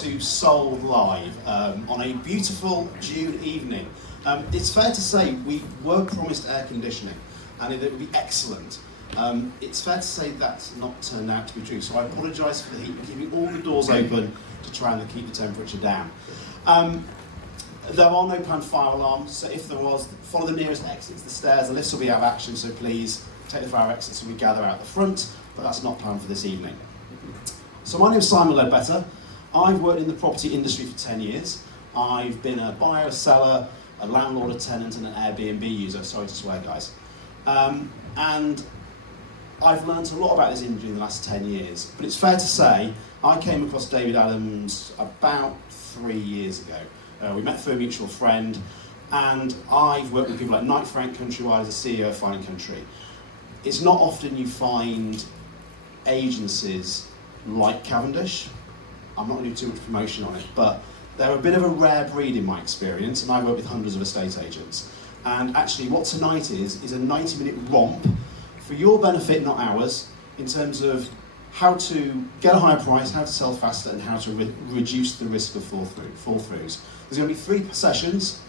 to Sold Live on a beautiful June evening. It's fair to say we were promised air conditioning and it would be excellent. It's fair to say that's not turned out to be true, so I apologise for the heat. We're keeping all the doors open to try and keep the temperature down. There are no planned fire alarms, so if there was, follow the nearest exits, the stairs, the lifts will be out of action, so please take the fire exits when we gather out the front, but that's not planned for this evening. So my name is Simon Leadbetter. I've worked in the property industry for 10 years. I've been a buyer, a seller, a landlord, a tenant, and an Airbnb user. Sorry to swear, guys. And I've learned a lot about this industry in the last 10 years. But it's fair to say, I came across David Adams about 3 years ago. We met through a mutual friend, and I've worked with people like Knight Frank, Countrywide, as a CEO of Fine & Country. It's not often you find agencies like Cavendish. I'm not going to do too much promotion on it, but they're a bit of a rare breed in my experience, and I work with hundreds of estate agents. And actually what tonight is a 90-minute romp for your benefit, not ours, in terms of how to get a higher price, how to sell faster, and how to reduce the risk of fall-throughs. There's going to be 3 sessions.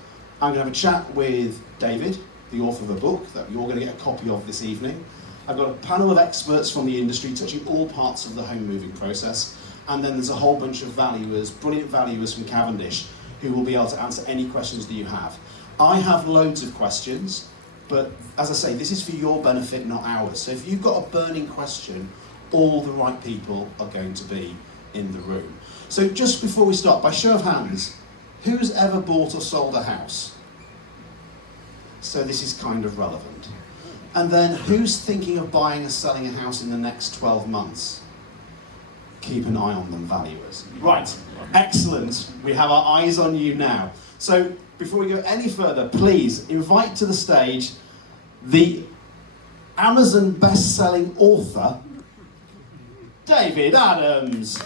I'm going to have a chat with David, the author of a book that you're going to get a copy of this evening. I've got a panel of experts from the industry touching all parts of the home moving process. And then there's a whole bunch of valuers, brilliant valuers from Cavendish, who will be able to answer any questions that you have. I have loads of questions, but as I say, this is for your benefit, not ours. So if you've got a burning question, all the right people are going to be in the room. So just before we start, by show of hands, who's ever bought or sold a house? So this is kind of relevant. And then who's thinking of buying or selling a house in the next 12 months? Keep an eye on them, valuers. Right, excellent. We have our eyes on you now. So before we go any further, please invite to the stage the Amazon best-selling author, David Adams.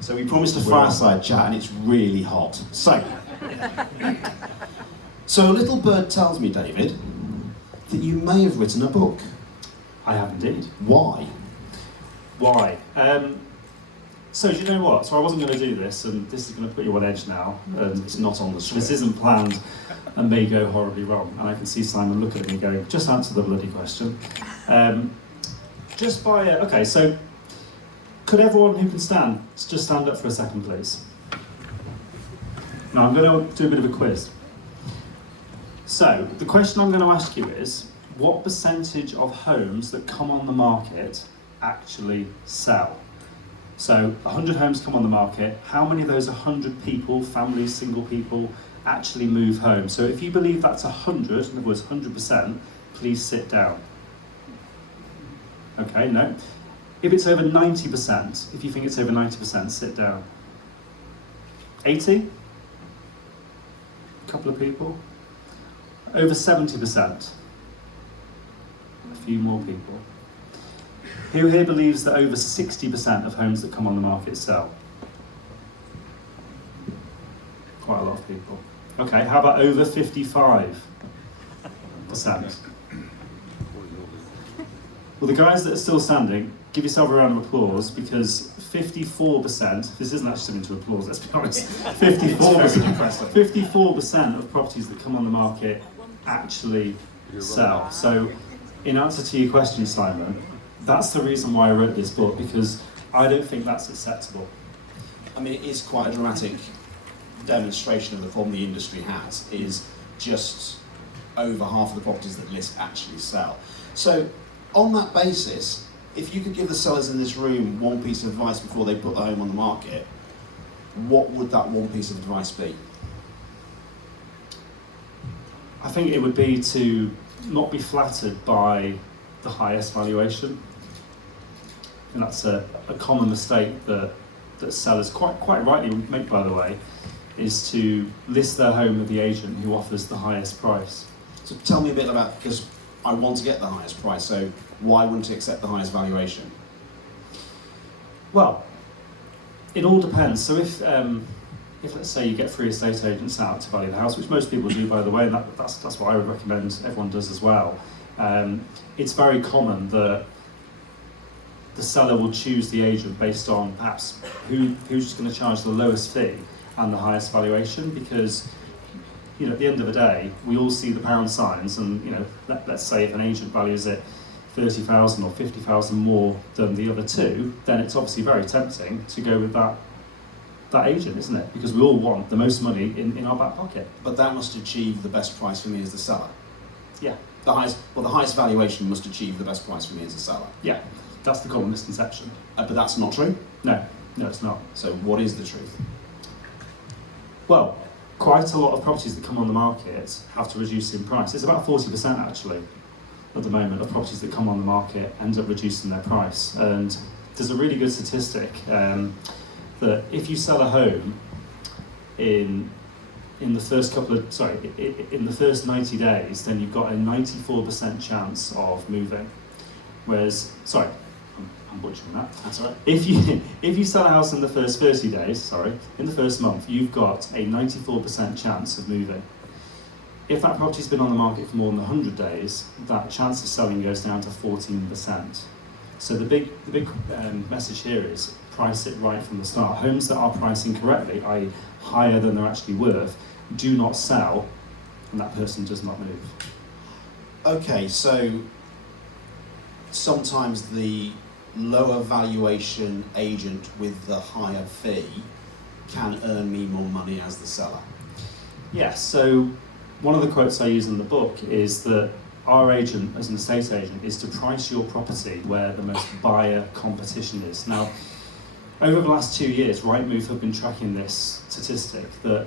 So we promised a fireside chat and it's really hot. So a little bird tells me, David, that you may have written a book. I have indeed. Why? Why? So do you know what? So I wasn't going to do this, and this is going to put you on edge now. And It's not on the script. this isn't planned and may go horribly wrong. And I can see Simon look at me going, just answer the bloody question. Okay, so could everyone who can stand just stand up for a second, please? Now I'm going to do a bit of a quiz. So the question I'm going to ask you is, what percentage of homes that come on the market actually sell? So 100 homes come on the market, how many of those 100 people, families, single people, actually move home? So if you believe that's 100, in other words 100%, please sit down. Okay, no. If it's over 90%, if you think it's over 90%, sit down. 80? A couple of people. Over 70%. A few more people. Who here believes that over 60% of homes that come on the market sell? Quite a lot of people. Okay, how about over 55%? Well, the guys that are still standing, give yourself a round of applause, because 54%, this isn't actually something to applause, let's be honest, 54% of properties that come on the market actually sell. So, in answer to your question, Simon, that's the reason why I wrote this book, because I don't think that's acceptable. I mean, it is quite a dramatic demonstration of the problem the industry has, is just over half of the properties that list actually sell. So, on that basis, if you could give the sellers in this room one piece of advice before they put the home on the market, what would that one piece of advice be? I think it would be to not be flattered by the highest valuation. And that's a common mistake that sellers quite rightly make, by the way, is to list their home with the agent who offers the highest price. So tell me a bit about, because I want to get the highest price, so why wouldn't you accept the highest valuation? Well, it all depends. So if if let's say you get 3 estate agents out to value the house, which most people do by the way, and that's what I would recommend everyone does as well, it's very common that the seller will choose the agent based on perhaps who's just going to charge the lowest fee and the highest valuation, because at the end of the day, we all see the pound signs, and let's say if an agent values it 30,000 or 50,000 more than the other two, then it's obviously very tempting to go with that agent, isn't it? Because we all want the most money in our back pocket. But that must achieve the best price for me as the seller. Yeah. The highest valuation must achieve the best price for me as a seller. Yeah, that's the common misconception. But that's not true? No, it's not. So what is the truth? Well, quite a lot of properties that come on the market have to reduce in price. It's about 40% actually at the moment of properties that come on the market end up reducing their price. And there's a really good statistic that if you sell a home in the first in the first 90 days, then you've got a 94% chance of moving. Whereas, I'm butchering that. That's all right. If you sell a house in the first 30 days, in the first month, you've got a 94% chance of moving. If that property's been on the market for more than 100 days, that chance of selling goes down to 14%. So the big message here is price it right from the start. Homes that are priced incorrectly, i.e. higher than they're actually worth, do not sell, and that person does not move. Okay, so sometimes the lower valuation agent with the higher fee can earn me more money as the seller. Yes, so one of the quotes I use in the book is that our agent, as an estate agent, is to price your property where the most buyer competition is. Now, over the last 2 years, Rightmove have been tracking this statistic that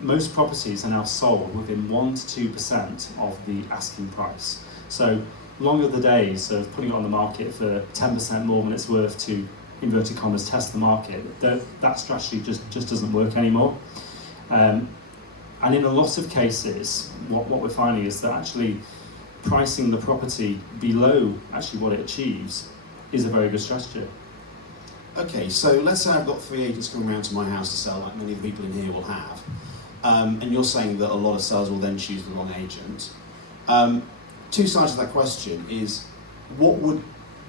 most properties are now sold within 1 to 2% of the asking price. So long are the days of putting it on the market for 10% more than it's worth to, inverted commas, test the market. That strategy just doesn't work anymore. And in a lot of cases, what we're finding is that actually pricing the property below actually what it achieves is a very good strategy. Okay, so let's say I've got 3 agents coming around to my house to sell, like many of the people in here will have, and you're saying that a lot of sellers will then choose the wrong agent. 2 sides of that question is, what would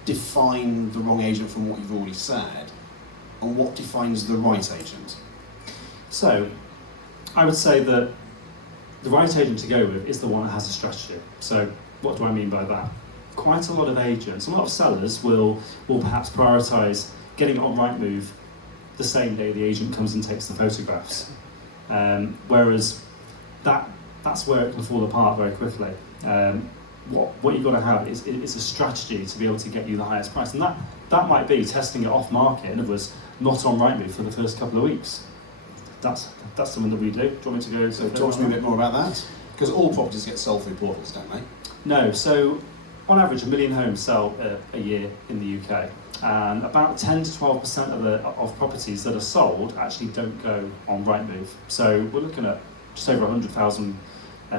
define the wrong agent from what you've already said, and what defines the right agent? So, I would say that the right agent to go with is the one that has a strategy. So, what do I mean by that? Quite a lot of agents, a lot of sellers will perhaps prioritise getting it on Rightmove the same day the agent comes and takes the photographs. Whereas that's where it can fall apart very quickly. What you've got to have is a strategy to be able to get you the highest price, and that might be testing it off market, in other words, not on Rightmove for the first couple of weeks. That's something that we do. Do you want me to go? So talk to me a bit more about that, because all properties get sold through portals, don't they? No. So on average, 1 million homes sell a year in the UK, and about 10 to 12% of properties that are sold actually don't go on Rightmove. So we're looking at just over 100,000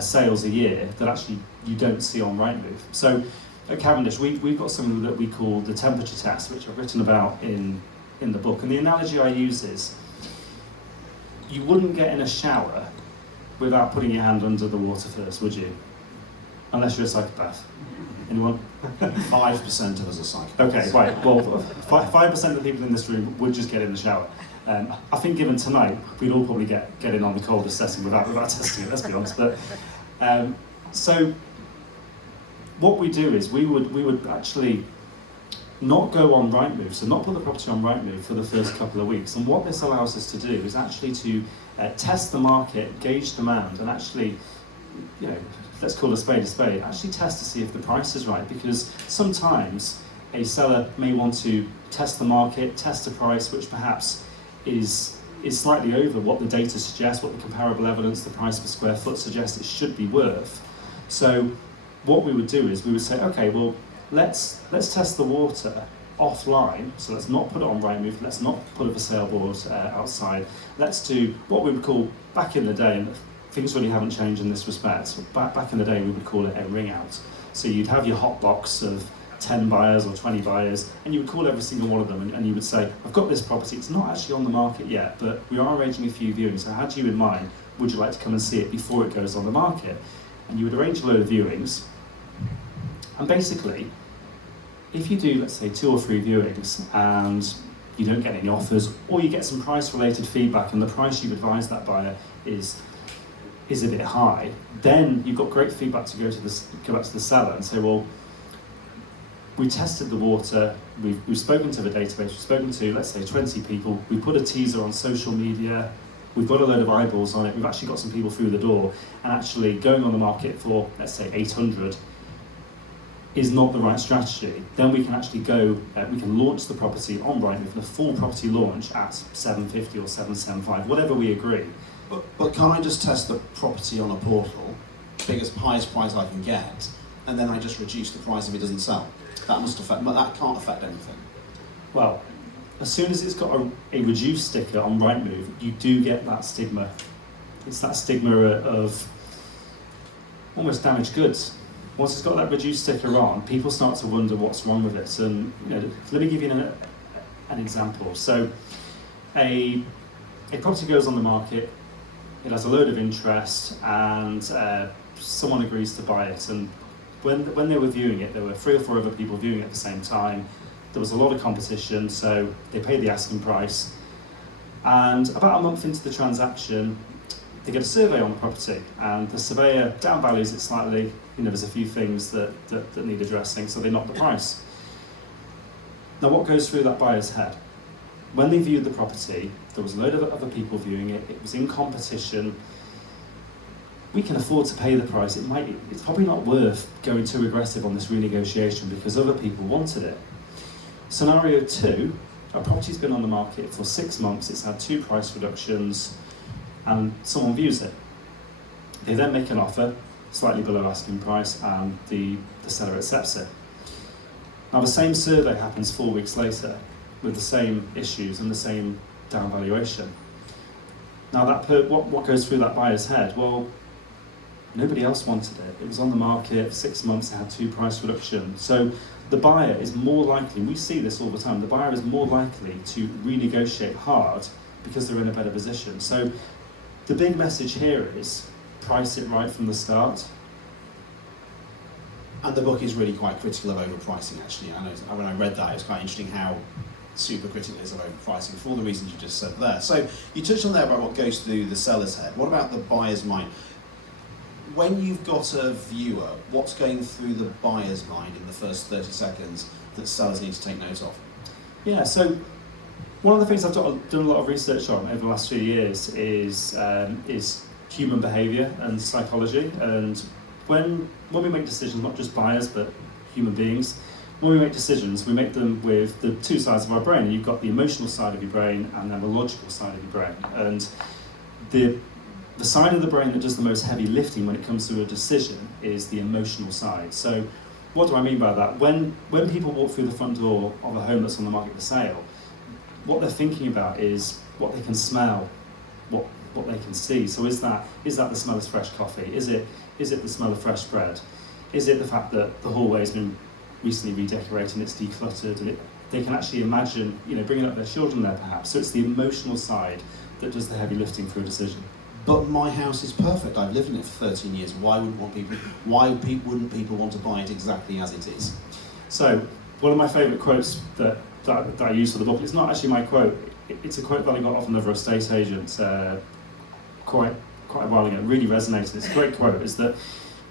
sales a year that actually you don't see on Rightmove. So at Cavendish, we've got something that we call the temperature test, which I've written about in the book. And the analogy I use is, you wouldn't get in a shower without putting your hand under the water first, would you? Unless you're a psychopath. Anyone? 5% of us are psychopaths. Okay, right. Well, 5% of the people in this room would just get in the shower. I think given tonight, we'd all probably get in on the coldest setting without testing it, let's be honest. But so what we do is we would actually not go on Rightmove, so not put the property on Rightmove for the first couple of weeks. And what this allows us to do is actually to test the market, gauge demand, and actually, let's call a spade, actually test to see if the price is right, because sometimes a seller may want to test the market, test a price which perhaps is slightly over what the data suggests, what the comparable evidence, the price per square foot suggests it should be worth. So what we would do is we would say, okay, well, let's test the water offline, so let's not put it on Rightmove, let's not put a for sale board outside, let's do what we would call, back in the day, and things really haven't changed in this respect, back in the day we would call it a ring out. So you'd have your hot box of 10 buyers or 20 buyers, and you would call every single one of them and you would say, I've got this property, it's not actually on the market yet, but we are arranging a few viewings, so I had you in mind, would you like to come and see it before it goes on the market? And you would arrange a load of viewings, and basically, if you do, let's say, 2 or 3 viewings and you don't get any offers, or you get some price-related feedback and the price you advise that buyer is a bit high, then you've got great feedback to go back to the seller and say, well, we tested the water, we've spoken to the database, we've spoken to, let's say, 20 people, we put a teaser on social media, we've got a load of eyeballs on it, we've actually got some people through the door, and actually going on the market for, let's say, 800 is not the right strategy. Then we can actually go, we can launch the property on Rightmove, the full property launch at 750 or 775, whatever we agree. But can I just test the property on a portal, biggest, highest price I can get, and then I just reduce the price if it doesn't sell? That must affect, but that can't affect anything. Well, as soon as it's got a reduced sticker on Rightmove, you do get that stigma. It's that stigma of almost damaged goods. Once it's got that reduced sticker on, people start to wonder what's wrong with it. And let me give you an example. So, a property goes on the market, it has a load of interest, and someone agrees to buy it. And when they were viewing it, there were 3 or 4 other people viewing it at the same time. There was a lot of competition, so they paid the asking price. And about a month into the transaction, they get a survey on the property, and the surveyor downvalues it slightly. There's a few things that need addressing, so they knock the price. Now, what goes through that buyer's head? When they viewed the property, there was a load of other people viewing it, it was in competition. We can afford to pay the price. It's probably not worth going too aggressive on this renegotiation because other people wanted it. Scenario 2, a property's been on the market for 6 months, it's had 2 price reductions, and someone views it. They then make an offer, slightly below asking price, and the seller accepts it. Now, the same survey happens 4 weeks later with the same issues and the same down valuation. Now, what goes through that buyer's head? Well, nobody else wanted it. It was on the market 6 months, it had 2 price reductions. So the buyer is more likely, we see this all the time, the buyer is more likely to renegotiate hard because they're in a better position. So the big message here is price it right from the start. And the book is really quite critical of overpricing, actually. I know when I read that, it was quite interesting how super critical it is of overpricing for all the reasons you just said there. So you touched on there about what goes through the seller's head. What about the buyer's mind? When you've got a viewer, what's going through the buyer's mind in the first 30 seconds that sellers need to take note of? Yeah, so one of the things I've done a lot of research on over the last few years is human behaviour and psychology. And when we make decisions, not just buyers but human beings, when we make decisions, we make them with the 2 sides of our brain. You've got the emotional side of your brain and then the logical side of your brain. And the side of the brain that does the most heavy lifting when it comes to a decision is the emotional side. So what do I mean by that? When people walk through the front door of a home that's on the market for sale, what they're thinking about is what they can smell, what they can see. So is that the smell of fresh coffee? Is it the smell of fresh bread? Is it the fact that the hallway has been recently redecorated and it's decluttered, and they can actually imagine, bringing up their children there perhaps. So it's the emotional side that does the heavy lifting for a decision. But my house is perfect. I've lived in it for 13 years. Why wouldn't people want to buy it exactly as it is? So one of my favourite quotes that I use for the book, it's not actually my quote. It's a quote that I got off another estate agent quite a while ago. It really resonated. It's a great quote. Is that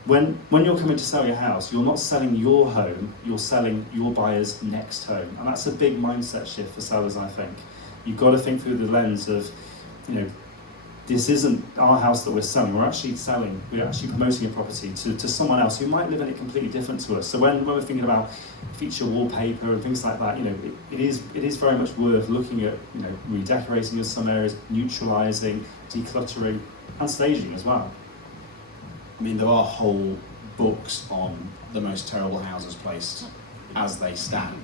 when you're coming to sell your house, you're not selling your home, you're selling your buyer's next home. And that's a big mindset shift for sellers, I think. You've got to think through the lens of, this isn't our house that we're selling. We're actually promoting a property to someone else who might live in it completely different to us. So when we're thinking about feature wallpaper and things like that, it is very much worth looking at, redecorating in some areas, neutralising, decluttering, and staging as well. I mean, there are whole books on the most terrible houses placed as they stand,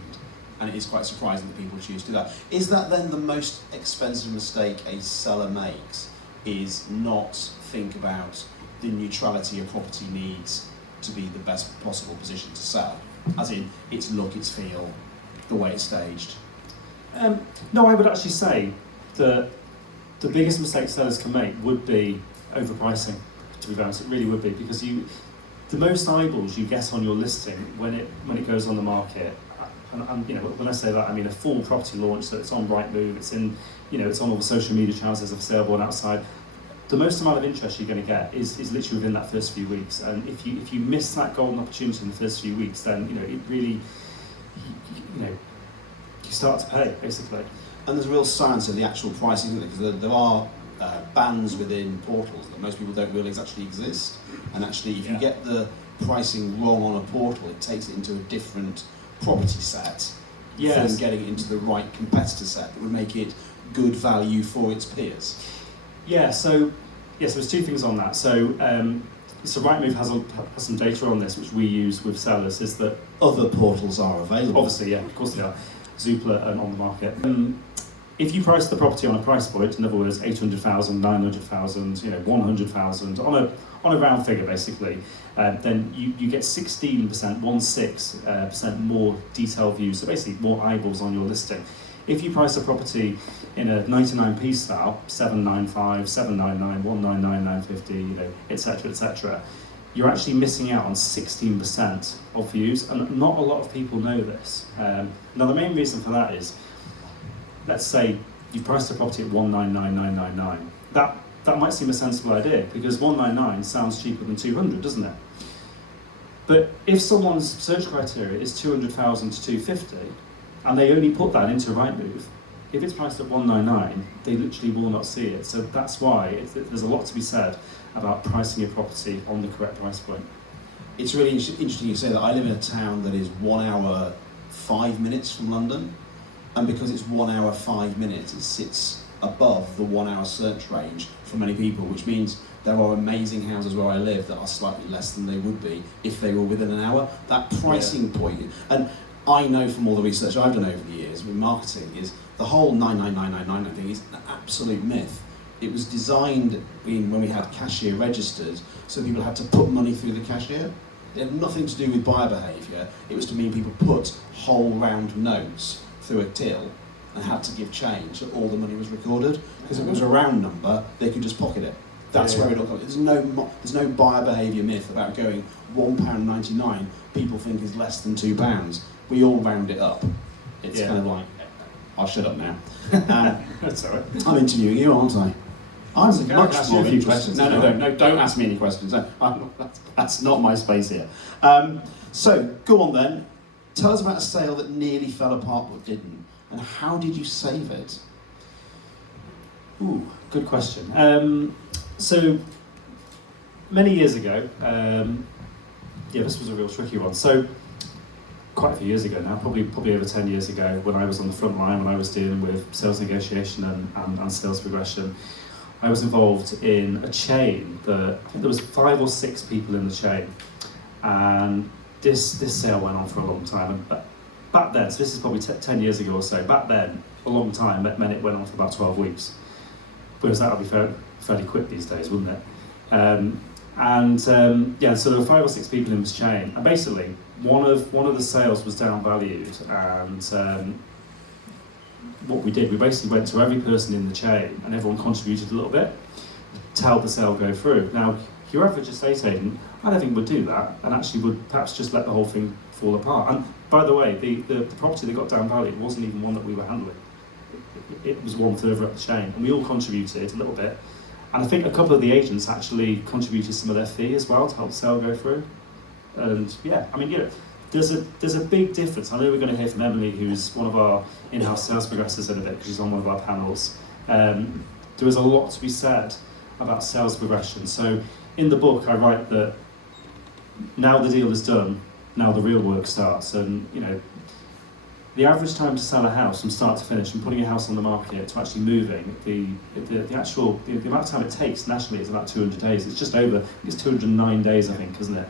and it is quite surprising that people choose to do that. Is that then the most expensive mistake a seller makes, is not think about the neutrality a property needs to be the best possible position to sell? As in, its look, its feel, the way it's staged. No, I would actually say that the biggest mistake sellers can make would be overpricing. To be honest, it really would be, because the most eyeballs you get on your listing when it goes on the market, and you know, when I say that, I mean a full property launch, so it's on Rightmove, it's in, you know, it's on all the social media channels, there's a sale board outside. The most amount of interest you're going to get is literally within that first few weeks, and if you miss that golden opportunity in the first few weeks, then you know it really, you know, you start to pay basically. And there's a real science in the actual pricing, isn't there? Because there are bands within portals that most people don't realise actually exist. And actually, if you get the pricing wrong on a portal, it takes it into a different property set than getting it into the right competitor set that would make it good value for its peers. Yeah, so there's two things on that. So Rightmove has some data on this, which we use with sellers, is that other portals are available. Obviously, yeah, of course they are. Zoopla and On the Market. If you price the property on a price point, in other words, 800,000, 900,000, you know, 100,000, on a round figure basically, then you get 16% more detailed views, so basically more eyeballs on your listing. If you price a property in a 99p style, 795, 799, 199, 950, you know, etc., etc., you're actually missing out on 16% of views, and not a lot of people know this. Now the main reason for that is, let's say you priced a property at 199,999. That might seem a sensible idea, because 199 sounds cheaper than 200, doesn't it? But if someone's search criteria is 200,000 to 250, and they only put that into Rightmove, if it's priced at 199, they literally will not see it. So that's why there's a lot to be said about pricing your property on the correct price point. It's really interesting you say that. I live in a town that is 1 hour 5 minutes from London, and because it's 1 hour 5 minutes, it sits above the 1 hour search range for many people, which means there are amazing houses where I live that are slightly less than they would be if they were within an hour. That pricing point, and I know from all the research I've done over the years with marketing, is the whole 99999 thing is an absolute myth. It was designed when we had cashier registered, so people had to put money through the cashier. It had nothing to do with buyer behaviour. It was to mean people put whole round notes through a till and had to give change, so all the money was recorded. Because if it was a round number, they could just pocket it. That's where it all comes. There's no buyer behaviour myth about going £1.99. People think is less than £2. We all round it up. It's kind of like, I'll shut up now. That's all right. I'm interviewing you, aren't I? I'm much ask you more a few interested. questions. No, don't ask me any questions. That's not my space here. So, go on then. Tell us about a sale that nearly fell apart but didn't, and how did you save it? Ooh, good question. So, many years ago, this was a real tricky one. So, quite a few years ago now, probably over 10 years ago, when I was on the front line, when I was dealing with sales negotiation and sales progression, I was involved in a chain that, I think there was 5 or 6 people in the chain, and this sale went on for a long time. And back then, so this is probably 10 years ago or so, back then, a long time meant it went on for about 12 weeks. Whereas that would be fairly quick these days, wouldn't it? So there were 5 or 6 people in this chain, and basically one of the sales was downvalued, and what we did, we basically went to every person in the chain, and everyone contributed a little bit to help the sale go through. Now, your average estate agent, I don't think would do that, and actually would perhaps just let the whole thing fall apart. And by the way, the property that got downvalued wasn't even one that we were handling. It was one further up the chain, and we all contributed a little bit. And I think a couple of the agents actually contributed some of their fee as well to help the sale go through. And there's a big difference. I know we're going to hear from Emily, who's one of our in-house sales progressors in a bit, because she's on one of our panels. There is a lot to be said about sales progression. So in the book, I write that now the deal is done, now the real work starts. And the average time to sell a house from start to finish, from putting a house on the market to actually moving, the amount of time it takes nationally is about 200 days. It's just over, it's 209 days, I think, isn't it?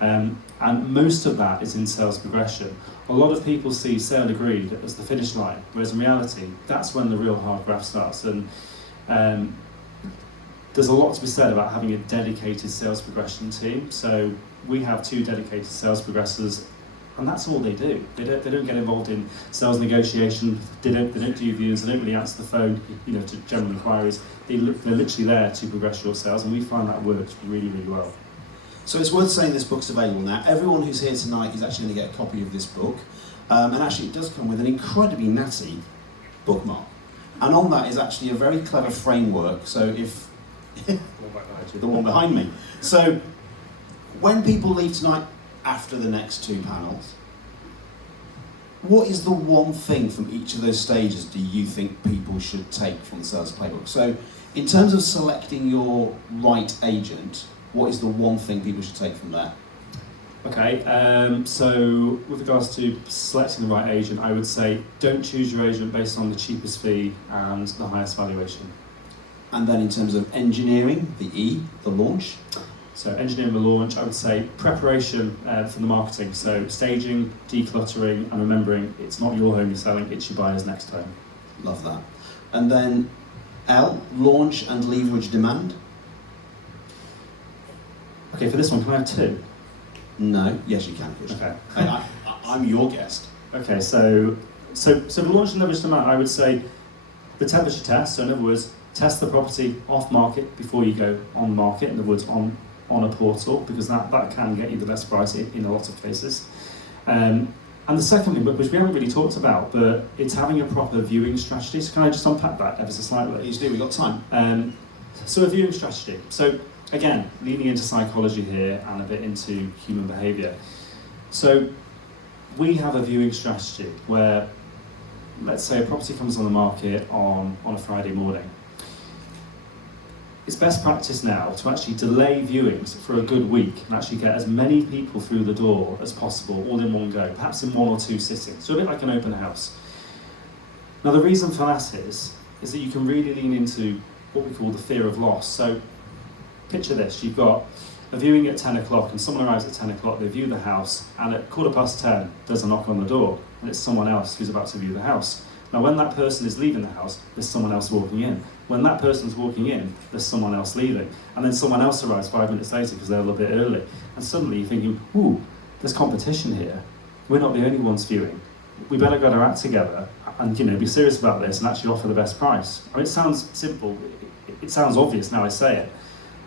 And most of that is in sales progression. A lot of people see sale agreed as the finish line, whereas in reality, that's when the real hard graft starts. And there's a lot to be said about having a dedicated sales progression team. So we have 2 dedicated sales progressors, and that's all they do. They don't get involved in sales negotiation. They don't do views. They don't really answer the phone, to general inquiries. They're literally there to progress your sales, and we find that works really, really well. So it's worth saying this book's available now. Everyone who's here tonight is actually going to get a copy of this book, and actually it does come with an incredibly natty bookmark. And on that is actually a very clever framework. So if the one behind me. So when people leave tonight after the next 2 panels, what is the one thing from each of those stages do you think people should take from the sales playbook? So in terms of selecting your right agent, what is the one thing people should take from there? Okay, so with regards to selecting the right agent, I would say don't choose your agent based on the cheapest fee and the highest valuation. And then in terms of engineering, the E, the launch? So engineering the launch, I would say preparation for the marketing. So staging, decluttering, and remembering it's not your home you're selling, it's your buyer's next home. Love that. And then L, launch and leverage demand? Okay, for this one, can I have 2? No. Yes, you can, Chris. Okay. I'm your guest. Okay, so the launch and leverage demand, I would say the temperature test. So in other words, test the property off market before you go on the market. In other words, on a portal, because that can get you the best price in a lot of cases. And the second thing, which we haven't really talked about, but it's having a proper viewing strategy. So can I just unpack that ever so slightly? Please do. We've got time. So a viewing strategy. So again, leaning into psychology here and a bit into human behaviour. So we have a viewing strategy where, let's say a property comes on the market on a Friday morning. It's best practice now to actually delay viewings for a good week and actually get as many people through the door as possible, all in one go, perhaps in 1 or 2 sittings, so a bit like an open house. Now the reason for that is that you can really lean into what we call the fear of loss. So picture this, you've got a viewing at 10 o'clock and someone arrives at 10 o'clock, they view the house, and at 10:15 there's a knock on the door and it's someone else who's about to view the house. Now when that person is leaving the house, there's someone else walking in. When that person's walking in, there's someone else leaving. And then someone else arrives 5 minutes later because they're a little bit early. And suddenly you're thinking, ooh, there's competition here. We're not the only ones viewing. We better get our act together and be serious about this and actually offer the best price. I mean, it sounds simple, it sounds obvious now I say it,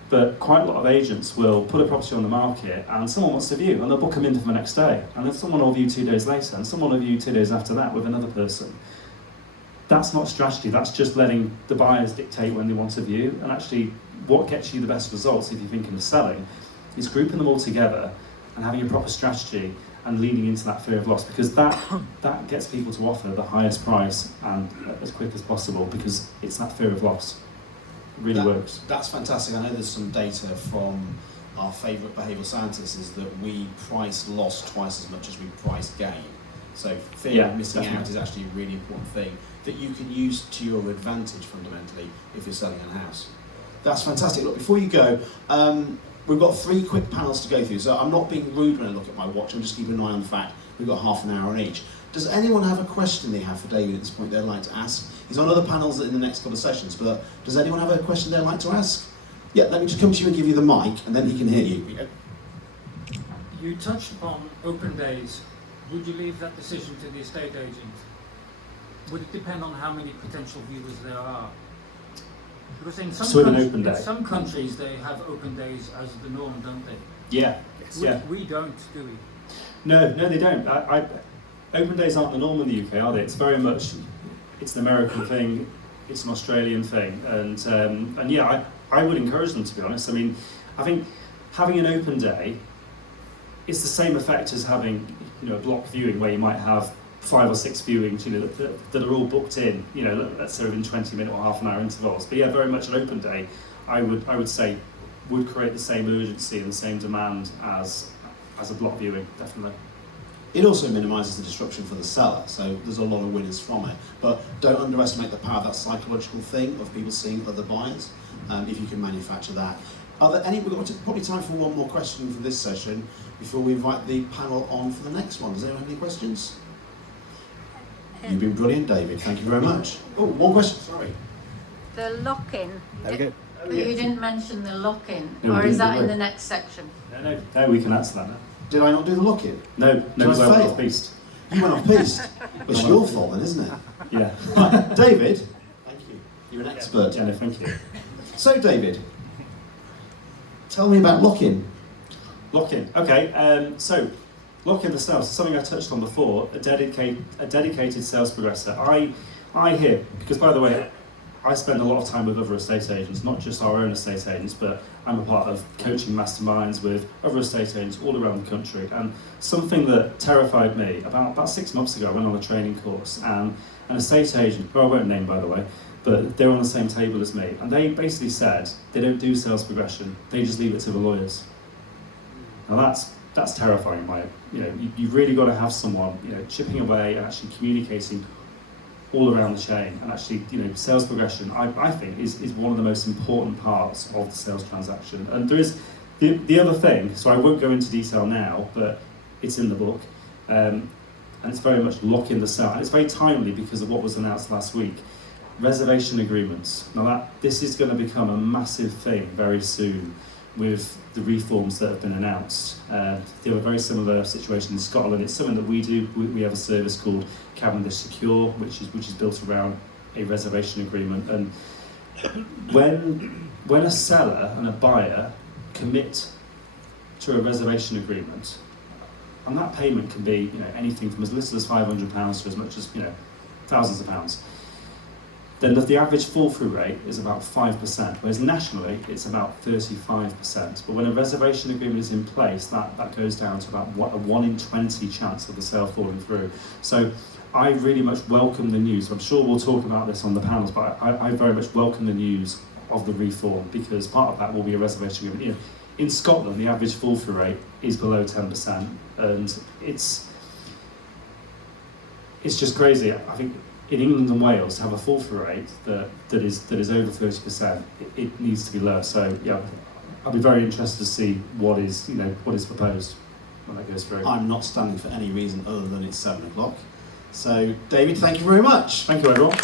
but quite a lot of agents will put a property on the market and someone wants to view and they'll book them in for the next day. And then someone will view 2 days later and someone will view 2 days after that with another person. That's not strategy, that's just letting the buyers dictate when they want to view. And actually, what gets you the best results if you're thinking of selling is grouping them all together and having a proper strategy and leaning into that fear of loss, because that gets people to offer the highest price and as quick as possible, because it's that fear of loss. It really works. That's fantastic. I know there's some data from our favourite behavioural scientists is that we price loss twice as much as we price gain. So fear of missing out is actually a really important thing that you can use to your advantage fundamentally if you're selling a house. That's fantastic. Look, before you go, we've got 3 quick panels to go through, so I'm not being rude when I look at my watch, I'm just keeping an eye on the fact we've got half an hour on each. Does anyone have a question they have for David at this point they'd like to ask? He's on other panels in the next couple of sessions, but does anyone have a question they'd like to ask? Yeah, let me just come to you and give you the mic, and then he can hear you. You touched upon open days. Would you leave that decision to the estate agent? Would it depend on how many potential viewers there are? Because in some countries they have open days as the norm, don't they? Yeah. We don't, do we? No, they don't. Open days aren't the norm in the UK, are they? It's very much, it's an American thing, it's an Australian thing, and yeah, I would encourage them, to be honest. I mean, I think having an open day, it's the same effect as having a block viewing where you might have 5 or 6 viewings that are all booked in, let's say within 20-minute or half an hour intervals. But yeah, very much an open day, I would say, would create the same urgency and the same demand as a block viewing, definitely. It also minimises the disruption for the seller, so there's a lot of winners from it. But don't underestimate the power of that psychological thing of people seeing other buyers, if you can manufacture that. Are there any? We've got probably time for one more question for this session before we invite the panel on for the next one. Does anyone have any questions? You've been brilliant, David. Thank you very much. Oh, one question, sorry. The lock-in. There we go. But you didn't mention the lock-in, No, we or is didn't, that did in we? the next section? No, we can answer that now. Did I not do the lock-in? No, Did because I I went fail? off piste. You went off piste. It's your fault then, isn't it? Yeah. Right, David. Thank you. You're an expert. Yeah, no, thank you. So, David, tell me about lock-in. Lock-in. Okay, so lock-in the sales, something I touched on before, a dedicated sales progressor. I hear, because by the way, I spend a lot of time with other estate agents, not just our own estate agents, but I'm a part of coaching masterminds with other estate agents all around the country. And something that terrified me, about 6 months ago, I went on a training course, and an estate agent, who I won't name by the way, but they're on the same table as me, and they basically said they don't do sales progression, they just leave it to the lawyers. Now that's terrifying, Mike. You've really got to have someone, chipping away and actually communicating all around the chain. And actually, sales progression, I think, is one of the most important parts of the sales transaction. And there is the other thing, so I won't go into detail now, but it's in the book, and it's very much lock in the sale. And it's very timely because of what was announced last week. Reservation agreements. Now this is going to become a massive thing very soon with the reforms that have been announced. They were a very similar situation in Scotland. It's something that we do. We have a service called Cavendish Secure, which is built around a reservation agreement. And when a seller and a buyer commit to a reservation agreement, and that payment can be anything from as little as £500 to as much as thousands of pounds, then the average fall-through rate is about 5%, whereas nationally it's about 35%. But when a reservation agreement is in place, that goes down to about a 1 in 20 chance of the sale falling through. So I really much welcome the news. I'm sure we'll talk about this on the panels, but I very much welcome the news of the reform, because part of that will be a reservation agreement. In Scotland, the average fall-through rate is below 10%, and it's just crazy. I think in England and Wales, to have a fall-through rate that is over 30%, it needs to be lower. So yeah, I'll be very interested to see what is proposed when that goes through. I'm not standing for any reason other than it's 7 o'clock. So, David, thank you very much. Thank you, everyone.